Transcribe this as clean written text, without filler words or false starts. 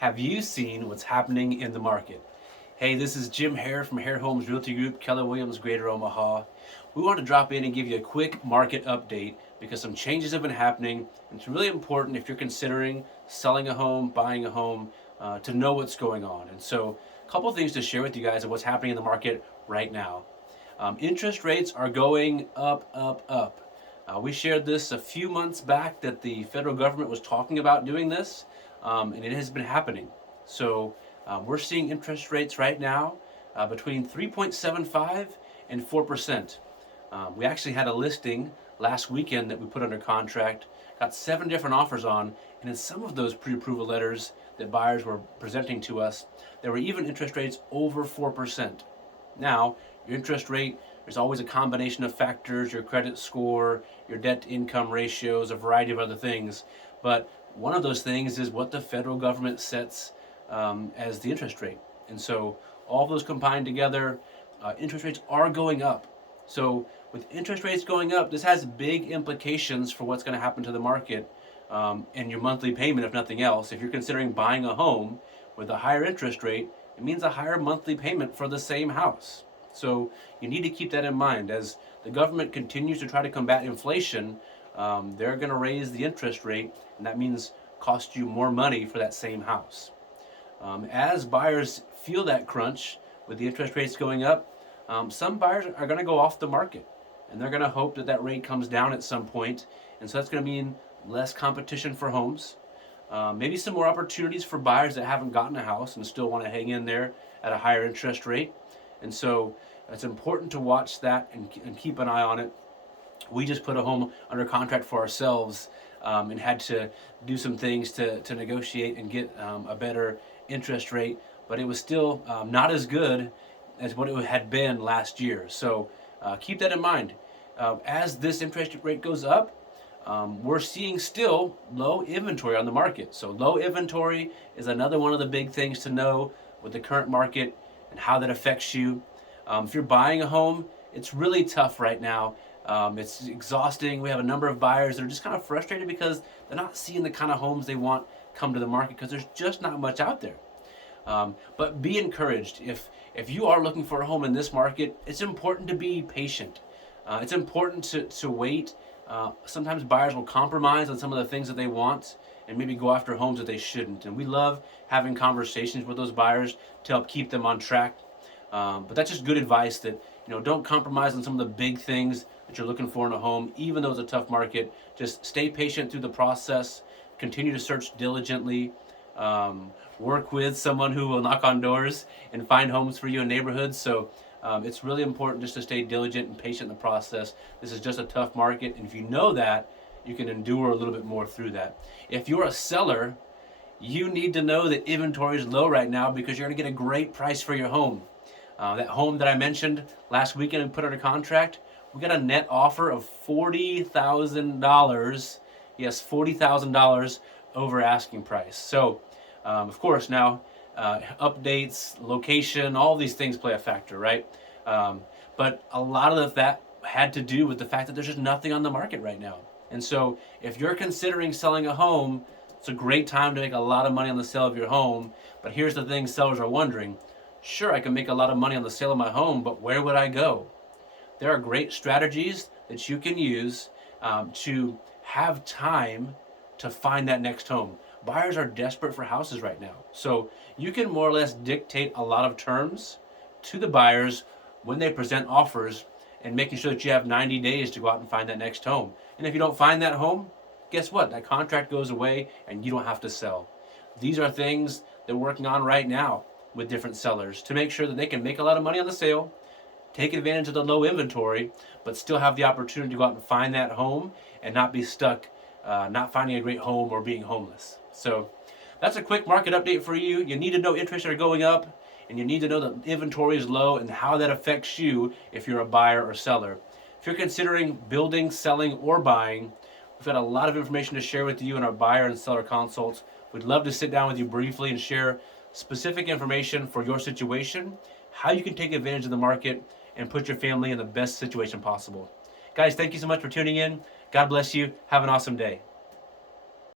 Have you seen what's happening in the market? Hey, this is Jim Hare from Hare Homes Realty Group, Keller Williams, Greater Omaha. We want to drop in and give you a quick market update because some changes have been happening. And it's really important if you're considering selling a home, buying a home, to know what's going on. And so, a couple of things to share with you guys of what's happening in the market right now. Interest rates are going up, up, up. We shared this a few months back that the federal government was talking about doing this, and it has been happening. So we're seeing interest rates right now between 3.75 and 4%. We actually had a listing last weekend that we put under contract, got 7 different offers on, and in some of those pre-approval letters that buyers were presenting to us, there were even interest rates over 4%. Now, your interest rate, there's always a combination of factors, your credit score, your debt to income ratios, a variety of other things. But one of those things is what the federal government sets as the interest rate. And so all those combined together, interest rates are going up. So with interest rates going up, this has big implications for what's going to happen to the market and your monthly payment, if nothing else. If you're considering buying a home with a higher interest rate, it means a higher monthly payment for the same house. So you need to keep that in mind. As the government continues to try to combat inflation, they're going to raise the interest rate, and that means cost you more money for that same house. As buyers feel that crunch with the interest rates going up, some buyers are going to go off the market, and they're going to hope that that rate comes down at some point, and so that's going to mean less competition for homes. Maybe some more opportunities for buyers that haven't gotten a house and still want to hang in there at a higher interest rate. And so it's important to watch that and keep an eye on it. We just put a home under contract for ourselves and had to do some things to negotiate and get a better interest rate, but it was still not as good as what it had been last year. So keep that in mind. As this interest rate goes up, we're seeing still low inventory on the market. So low inventory is another one of the big things to know with the current market and how that affects you. If you're buying a home, it's really tough right now. It's exhausting. We have a number of buyers that are just kind of frustrated because they're not seeing the kind of homes they want come to the market because there's just not much out there. But be encouraged. If you are looking for a home in this market, it's important to be patient. It's important to wait. Sometimes buyers will compromise on some of the things that they want and maybe go after homes that they shouldn't. And we love having conversations with those buyers to help keep them on track. But that's just good advice that, don't compromise on some of the big things that you're looking for in a home, even though it's a tough market. Just stay patient through the process. Continue to search diligently. Work with someone who will knock on doors and find homes for you in neighborhoods. So it's really important just to stay diligent and patient in the process. This is just a tough market, and if you know that, you can endure a little bit more through that. If you're a seller, you need to know that inventory is low right now because you're going to get a great price for your home. That home that I mentioned last weekend and put under contract, we got a net offer of $40,000. Yes, $40,000 over asking price. So, of course, now updates, location, all these things play a factor, right? But a lot of that had to do with the fact that there's just nothing on the market right now. And so if you're considering selling a home, it's a great time to make a lot of money on the sale of your home. But here's the thing sellers are wondering, sure, I can make a lot of money on the sale of my home, but where would I go? There are great strategies that you can use to have time to find that next home. Buyers are desperate for houses right now. So you can more or less dictate a lot of terms to the buyers when they present offers and making sure that you have 90 days to go out and find that next home. And if you don't find that home, guess what? That contract goes away and you don't have to sell. These are things that we're working on right now with different sellers to make sure that they can make a lot of money on the sale, take advantage of the low inventory, but still have the opportunity to go out and find that home and not be stuck not finding a great home or being homeless. So that's a quick market update for you. You need to know interests are going up, and you need to know that inventory is low and how that affects you if you're a buyer or seller. If you're considering building, selling, or buying, we've got a lot of information to share with you in our buyer and seller consults. We'd love to sit down with you briefly and share specific information for your situation, how you can take advantage of the market, and put your family in the best situation possible. Guys, thank you so much for tuning in. God bless you. Have an awesome day.